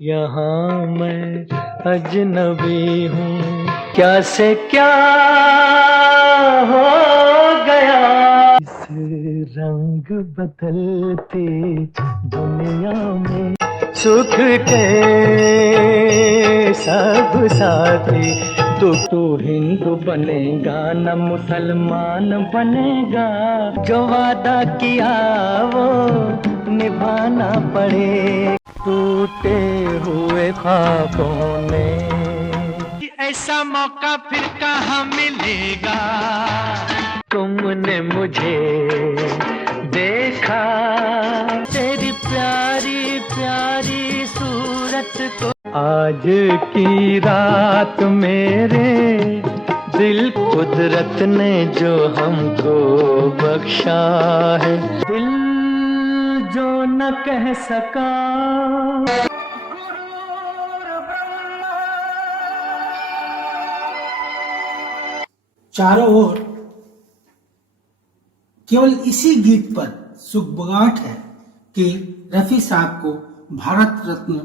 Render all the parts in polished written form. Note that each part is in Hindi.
यहाँ मैं अजनबी हूँ, क्या से क्या हो गया। इस रंग बदलती दुनिया में सुख के सब साथी, तू हिंदू बनेगा न मुसलमान बनेगा, जो वादा किया वो निभाना पड़े। टूटे हुए ख्वाबों ने ऐसा मौका फिर कहाँ मिलेगा। तुमने मुझे देखा, तेरी प्यारी प्यारी सूरत को। आज की रात मेरे दिल कुदरत ने जो हमको बख्शा है, दिल जो न कह सका। चारों ओर केवल इसी गीत पर सुगबुगाहट है कि रफी साहब को भारत रत्न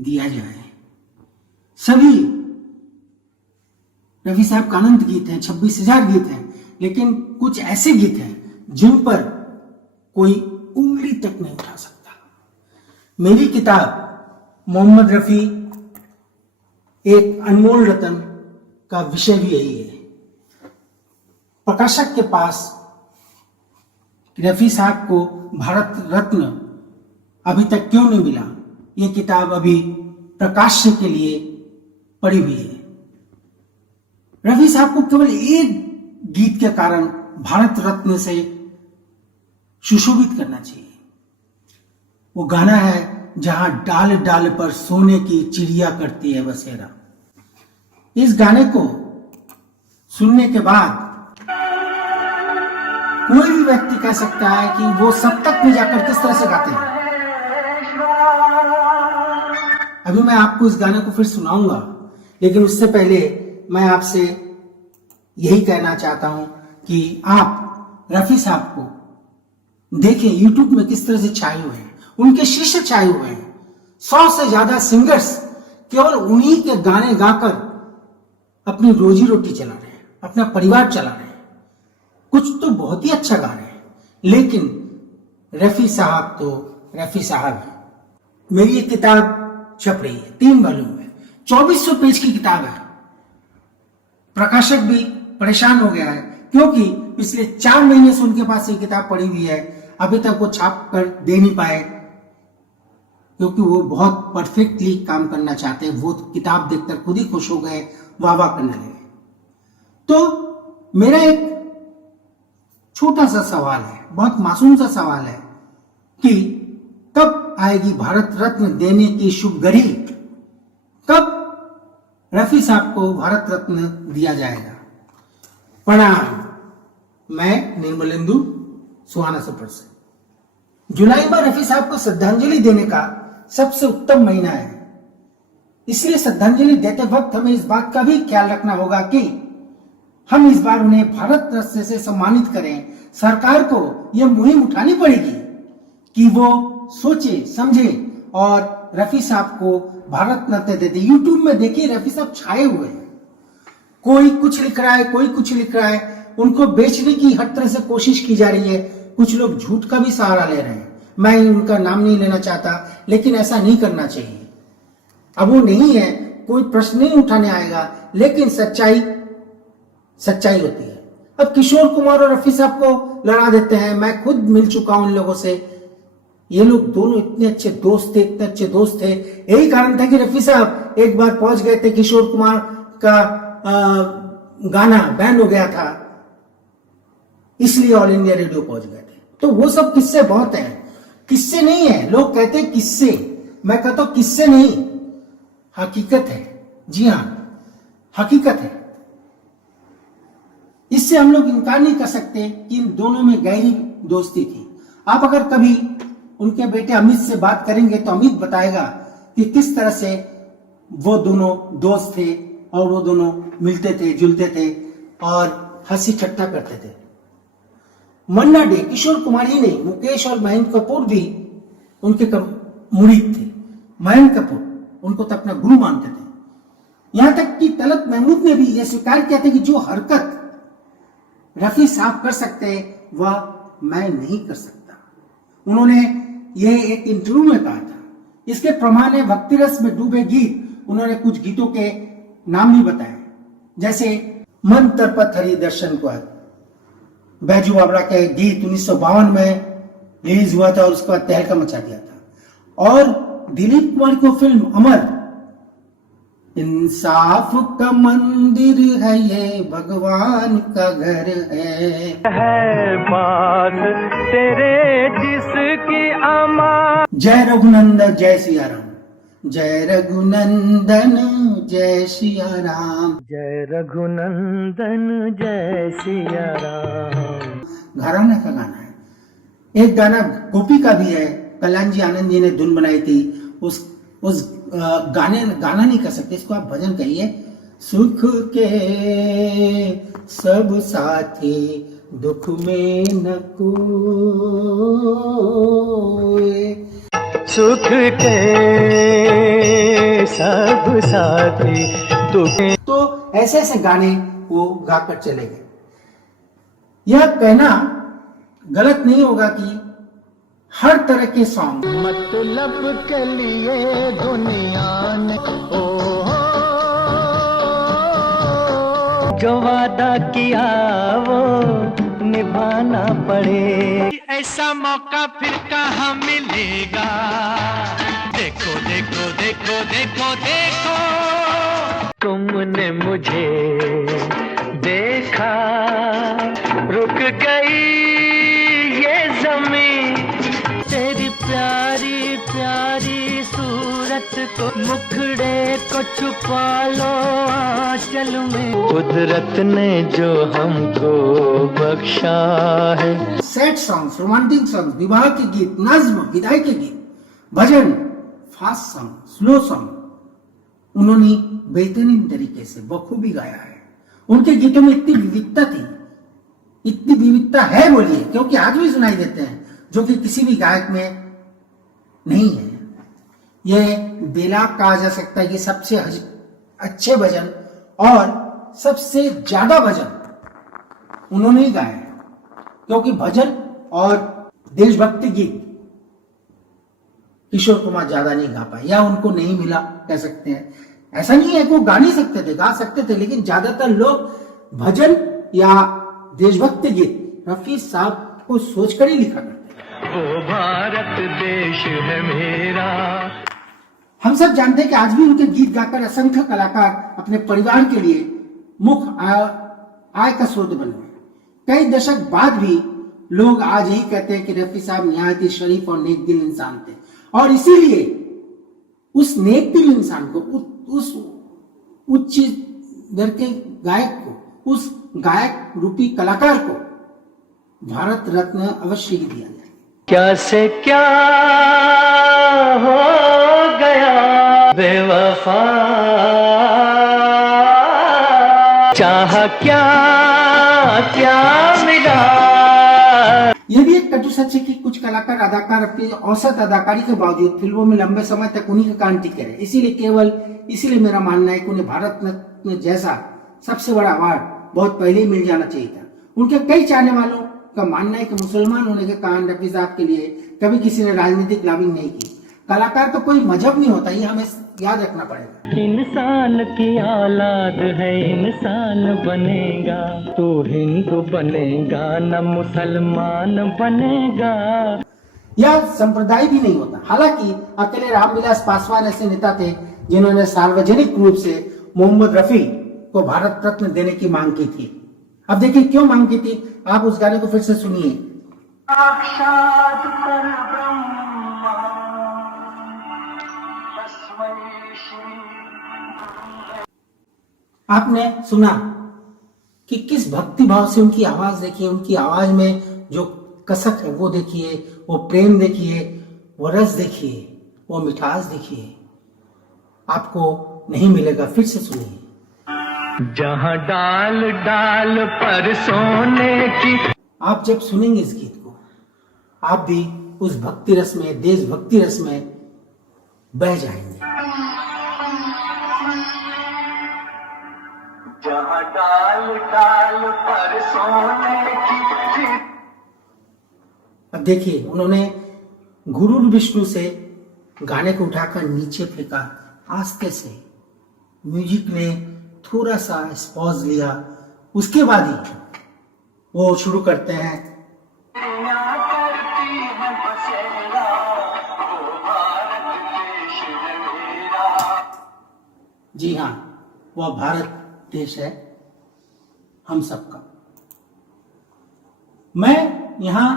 दिया जाए। सभी रफी साहब का अनंत गीत हैं, 26,000 गीत हैं, लेकिन कुछ ऐसे गीत हैं जिन पर कोई उंगली तक नहीं उठा सकता। मेरी किताब मोहम्मद रफी एक अनमोल रतन का विषय भी यही है। प्रकाशक के पास रफी साहब को भारत रत्न अभी तक क्यों नहीं मिला, यह किताब अभी प्रकाशन के लिए पड़ी हुई है। रफी साहब को केवल एक गीत के कारण भारत रत्न से सुशोभित करना चाहिए। वो गाना है जहां डाल डाल पर सोने की चिड़िया करती है बसेरा। इस गाने को सुनने के बाद कोई भी व्यक्ति कह सकता है कि वो सप्तक में जाकर किस तरह से गाते हैं। अभी मैं आपको इस गाने को फिर सुनाऊंगा, लेकिन उससे पहले मैं आपसे यही कहना चाहता हूं कि आप रफी साहब को देखें YouTube में किस तरह से छाए हुए हैं, उनके शिष्य छाए हुए हैं। 100 से ज्यादा सिंगर्स केवल उन्हीं के गाने गाकर अपनी रोजी रोटी चला रहे हैं, अपना परिवार चला रहे हैं। कुछ तो बहुत ही अच्छा गा रहे हैं, लेकिन रफी साहब तो रफी साहब है। मेरी एक किताब छप रही है, 3 वॉल्यूम में, 2400 पेज की किताब है। प्रकाशक भी परेशान हो गया है क्योंकि पिछले 4 महीने से उनके पास ये किताब पड़ी हुई है, अभी तक वो छाप कर दे नहीं पाए, क्योंकि वो बहुत परफेक्टली काम करना चाहते हैं। वो किताब देखकर खुद ही खुश हो गए, वाह वाह करने लगे। तो मेरा एक छोटा सा सवाल है, बहुत मासूम सा सवाल है कि कब आएगी भारत रत्न देने की शुभ घड़ी, कब रफी साहब को भारत रत्न दिया जाएगा। प्रणाम, मैं निर्मलेंदु सुहाना सफर से। जुलाई में रफी साहब को श्रद्धांजलि देने का सबसे उत्तम महीना है, इसलिए श्रद्धांजलि देते वक्त हमें इस बात का भी ख्याल रखना होगा कि हम इस बार उन्हें भारत रत्न से सम्मानित करें। सरकार को यह मुहिम उठानी पड़ेगी कि वो सोचे समझे और रफी साहब को भारत रत्न दे दे। यूट्यूब में देखिए रफी साहब छाए हुए हैं, कोई कुछ लिख रहा है, कोई कुछ लिख रहा है, उनको बेचने की हर तरह से कोशिश की जा रही है। कुछ लोग झूठ का भी सहारा ले रहे हैं, मैं उनका नाम नहीं लेना चाहता, लेकिन ऐसा नहीं करना चाहिए। अब वो नहीं है, कोई प्रश्न नहीं उठाने आएगा, लेकिन सच्चाई सच्चाई होती है। अब किशोर कुमार और रफी साहब को लड़ा देते हैं। मैं खुद मिल चुका हूं उन लोगों से, ये लोग दोनों इतने अच्छे दोस्त थे, इतने अच्छे दोस्त थे। यही कारण था कि रफी साहब एक बार पहुंच गए थे, किशोर कुमार का गाना बैन हो गया था, इसलिए ऑल इंडिया रेडियो पहुंच गए थे। तो वो सब किस्से बहुत हैं, किस्से नहीं है। लोग कहते हैं किस्से, मैं कहता हूं किस्से नहीं, हकीकत है। जी हां, हकीकत है। इससे हम लोग इनकार नहीं कर सकते कि इन दोनों में गहरी दोस्ती थी। आप अगर कभी उनके बेटे अमित से बात करेंगे तो अमित बताएगा कि किस तरह से वो दोनों दोस्त थे और वो दोनों मिलते थे, जुलते थे और हंसी ठट्टा करते थे। मन्ना डे, किशोर कुमार ही नहीं, मुकेश और महेंद्र कपूर भी उनके मुरीद थे। महेंद्र कपूर उनको तो अपना गुरु मानते थे। यहां तक कि तलत महमूद ने भी यह स्वीकार किया था कि जो हरकत रफी साहब कर सकते हैं वह मैं नहीं कर सकता। उन्होंने यह एक इंटरव्यू में कहा था। इसके प्रमाण है भक्ति रस में डूबे गीत। उन्होंने कुछ गीतों के नाम भी बताए, जैसे मन तरपत हरि दर्शन को, बैजू बावड़ा के गीत 1952 में रिलीज हुआ था और उसके बाद तहलका मचा दिया था। और दिलीप कुमार को फिल्म अमर, इंसाफ का मंदिर है ये भगवान का घर है बात तेरे जिसकी अमा। जय रघुनंदन जय सिया राम, जय रघुनंदन जय सिया राम, जय रघुनंदन जय सिया राम। घराने का गाना है। एक गाना गोपी का भी है, कल्याण जी आनंद जी ने धुन बनाई थी। उस गाना नहीं कर सकते, इसको आप भजन कहिए। सुख के सब साथी दुख में न कोई, सुख के सब साथी दुख। तो ऐसे ऐसे गाने वो गाकर चले गए। यह कहना गलत नहीं होगा कि हर तरह के सॉन्ग मतलब के लिए दुनिया ने जो वादा किया वो निभाना पड़े। ऐसा मौका फिर कहाँ मिलेगा। देखो देखो देखो देखो देखो, तुमने मुझे देखा, रुक गई ये जमीन तेरी प्यारी प्यारी सूरत को, मुखड़े को छुपा लो आंचल में। कुदरत ने जो हमको बख्शा है। सैड सॉन्ग्स, रोमांटिक सॉन्ग्स, विवाह के गीत, नज्म, विदाई के गीत, भजन, फास्ट सॉन्ग, स्लो सॉन्ग उन्होंने बेहतरीन तरीके से बखूबी गाया है। उनके गीतों में इतनी विविधता थी, इतनी विविधता है बोलिए, क्योंकि आज भी सुनाई देते हैं, जो कि किसी भी गायक में नहीं है। यह बेला कहा जा सकता है कि सबसे अच्छे भजन और सबसे ज्यादा भजन उन्होंने ही गाया है, क्योंकि भजन और देशभक्ति गीत किशोर कुमार ज्यादा नहीं गा पाए या उनको नहीं मिला कह सकते हैं। ऐसा नहीं है कि वो गा नहीं सकते थे, गा सकते थे, लेकिन ज्यादातर लोग भजन या देशभक्ति गीत रफी साहब को सोचकर ही लिखा करते हैं। वो भारत देश है मेरा। हम सब जानते हैं कि आज भी उनके गीत गाकर असंख्य कलाकार अपने परिवार के लिए मुख्य आय का स्रोत बने हुए। कई दशक बाद भी लोग आज यही कहते हैं कि रफी साहब निहायत ही शरीफ और नेक दिल इंसान थे, और इसीलिए उस नेक दिल इंसान को, उस उच्च दर के गायक को, उस गायक रूपी कलाकार को भारत रत्न अवश्य ही दिया जाए। क्या से क्या हो गया बेवफा, चाहा क्या क्या मिला। यह भी एक कटु सच है कि कुछ कलाकार अदाकार अपनी औसत अदाकारी के बावजूद फिल्मों में लंबे समय तक उन्हीं के कारण टिके रहे। इसीलिए मेरा मानना है कि उन्हें भारत रत्न जैसा सबसे बड़ा अवार्ड बहुत पहले ही मिल जाना चाहिए था। उनके कई चाहने वालों का मानना है कि मुसलमान होने के कारण रफी साहब के लिए कभी किसी ने राजनीतिक लॉबिंग नहीं की। कलाकार तो कोई मजहब नहीं होता, ये हमें याद रखना पड़ेगा। इंसान की औलाद है, इंसान बनेगा, तू हिंदू बनेगा न मुसलमान बनेगा। यह संप्रदाय भी नहीं होता। हालांकि अकेले रामविलास पासवान ऐसे नेता थे जिन्होंने सार्वजनिक रूप से मोहम्मद रफी को भारत रत्न देने की मांग की थी। अब देखिए क्यों मांग की थी, आप उस गाने को फिर से सुनिए। आपने सुना कि किस भक्ति भाव से उनकी आवाज देखिए, उनकी आवाज में जो कसक है वो देखिए, वो प्रेम देखिए, वो रस देखिए, वो मिठास देखिए, आपको नहीं मिलेगा। फिर से सुनिए। जहाँ डाल डाल पर सोने की। आप जब सुनेंगे इस गीत को आप भी उस भक्ति रस में, देशभक्ति रस में बह जाएंगे। जहाँ डाल डाल पर सोने की। अब देखिए उन्होंने गुरु विष्णु से गाने को उठाकर नीचे फेंका आस्ते से, म्यूजिक ने थोड़ा सा पॉज लिया, उसके बाद ही वो शुरू करते हैं। जी हाँ, वह भारत देश है हम सबका। मैं यहां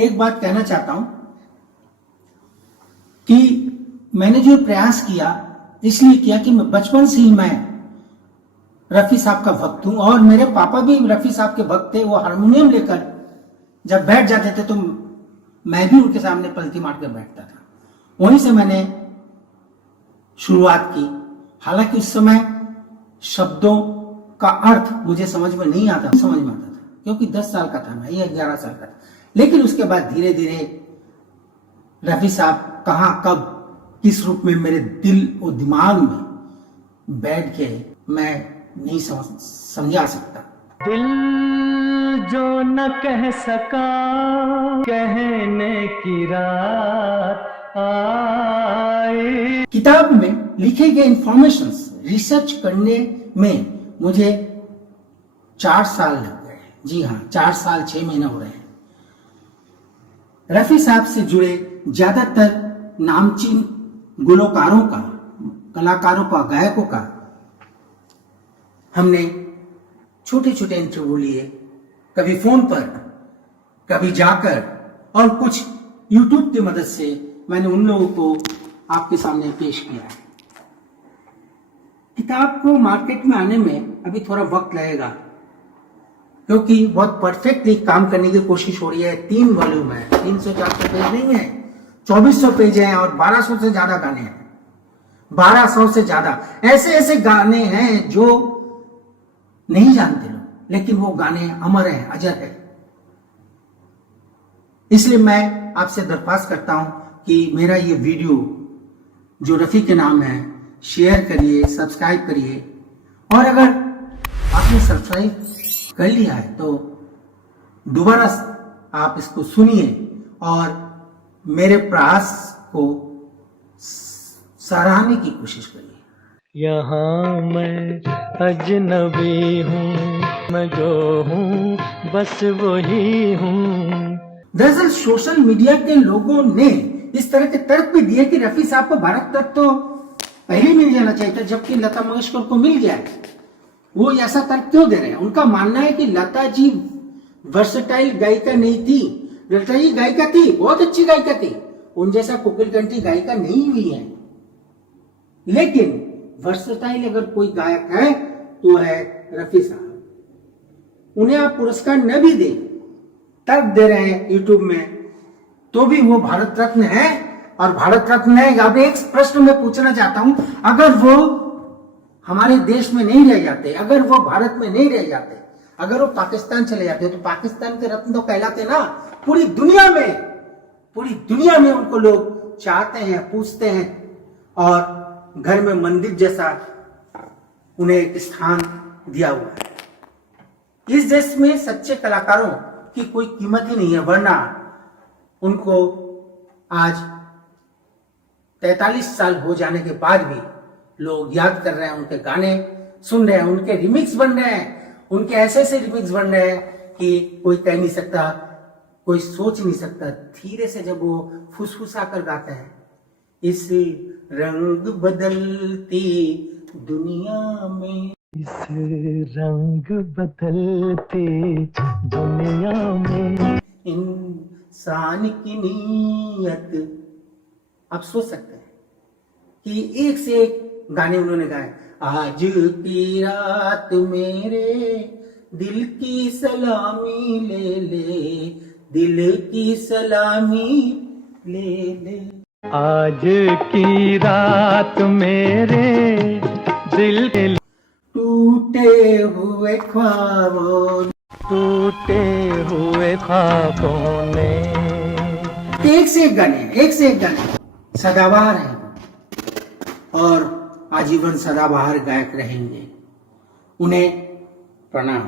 एक बात कहना चाहता हूं कि मैंने जो प्रयास किया इसलिए किया कि मैं बचपन से ही मैं रफी साहब का भक्त हूं और मेरे पापा भी रफी साहब के भक्त थे। वो हारमोनियम लेकर जब बैठ जाते थे तो मैं भी उनके सामने पलटी मारकर बैठता था। वहीं से मैंने शुरुआत की। हालांकि उस समय शब्दों का अर्थ मुझे समझ में नहीं आता था क्योंकि 10 साल का था मैं या 11 साल का था। लेकिन उसके बाद धीरे धीरे रफी साहब कहां कब किस रूप में मेरे दिल और दिमाग में बैठ गए मैं नहीं समझा सकता। दिल जो न कह सका कहने की रात आई। किताब में लिखे गए इंफॉर्मेशंस रिसर्च करने में मुझे 4 साल लग गए। जी हाँ, 4 साल 6 महीने हो रहे हैं। रफी साहब से जुड़े ज्यादातर नामचीन गुलकारों का, कलाकारों का, गायकों का हमने छोटे छोटे इंटरव्यू लिए, कभी फोन पर, कभी जाकर, और कुछ यूट्यूब की मदद से मैंने उन लोगों को आपके सामने पेश किया है। किताब को मार्केट में आने में अभी थोड़ा वक्त लगेगा क्योंकि बहुत परफेक्टली काम करने की कोशिश हो रही है। 3 वॉल्यूम है, 300-400 पेज नहीं है, 2400 पेज हैं और 1200 से ज्यादा गाने हैं। 1200 से ज्यादा ऐसे ऐसे गाने हैं जो नहीं जानते लोग, लेकिन वो गाने अमर हैं, अजर है। इसलिए मैं आपसे दरख्वास्त करता हूं कि मेरा ये वीडियो जो रफी के नाम है शेयर करिए, सब्सक्राइब करिए, और अगर आपने सब्सक्राइब कर लिया है तो दोबारा आप इसको सुनिए और मेरे प्रयास को सराहने की कोशिश करिए। यहाँ मैं अजनबी हूँ, मैं जो हूँ बस वही हूँ। दरअसल सोशल मीडिया के लोगों ने इस तरह के तर्क भी दिए कि रफी साहब को भारत रत्न तो पहले मिल जाना चाहिए था जबकि लता मंगेशकर को मिल गया है। वो ऐसा तर्क क्यों दे रहे हैं? उनका मानना है कि लता जी वर्सेटाइल गायिका नहीं थी। लता जी गायिका थी, बहुत अच्छी गायिका थी, उन जैसा कोकिलकंठी गायिका नहीं हुई है, लेकिन वर्सेटाइल अगर कोई गायक है तो है रफी साहब। उन्हें आप पुरस्कार न भी दे, तर्क दे रहे हैं यूट्यूब में, तो भी वो भारत रत्न है और भारत रत्न है। अब एक प्रश्न मैं पूछना चाहता हूं, अगर वो हमारे देश में नहीं रह जाते, अगर वो भारत में नहीं रह जाते, अगर वो पाकिस्तान चले जाते तो पाकिस्तान के रत्न तो कहलाते ना। पूरी दुनिया में उनको लोग चाहते हैं, पूछते हैं और घर में मंदिर जैसा उन्हें एक स्थान दिया हुआ है। इस देश में सच्चे कलाकारों की कोई कीमत ही नहीं है, वरना उनको आज 43 साल हो जाने के बाद भी लोग याद कर रहे हैं, उनके गाने सुन रहे हैं, उनके रिमिक्स बन रहे हैं, उनके ऐसे ऐसे रिमिक्स बन रहे हैं कि कोई कह नहीं सकता, कोई सोच नहीं सकता। धीरे से जब वो फुसफुसा कर गाते हैं, इस रंग बदलती दुनिया में, इस रंग बदलती दुनिया में इंसान की नीयत। आप सोच सकते हैं कि एक से एक गाने उन्होंने गाए। आज की रात मेरे दिल की सलामी ले ले, दिल की सलामी ले ले। आज की रात मेरे दिल के टूटे हुए ख्वाबों टूटे हुए ख्वाबों ने। एक से एक गाने, एक से एक गाने सदाबहार हैं और आजीवन सदाबहार गायक रहेंगे। उन्हें प्रणाम।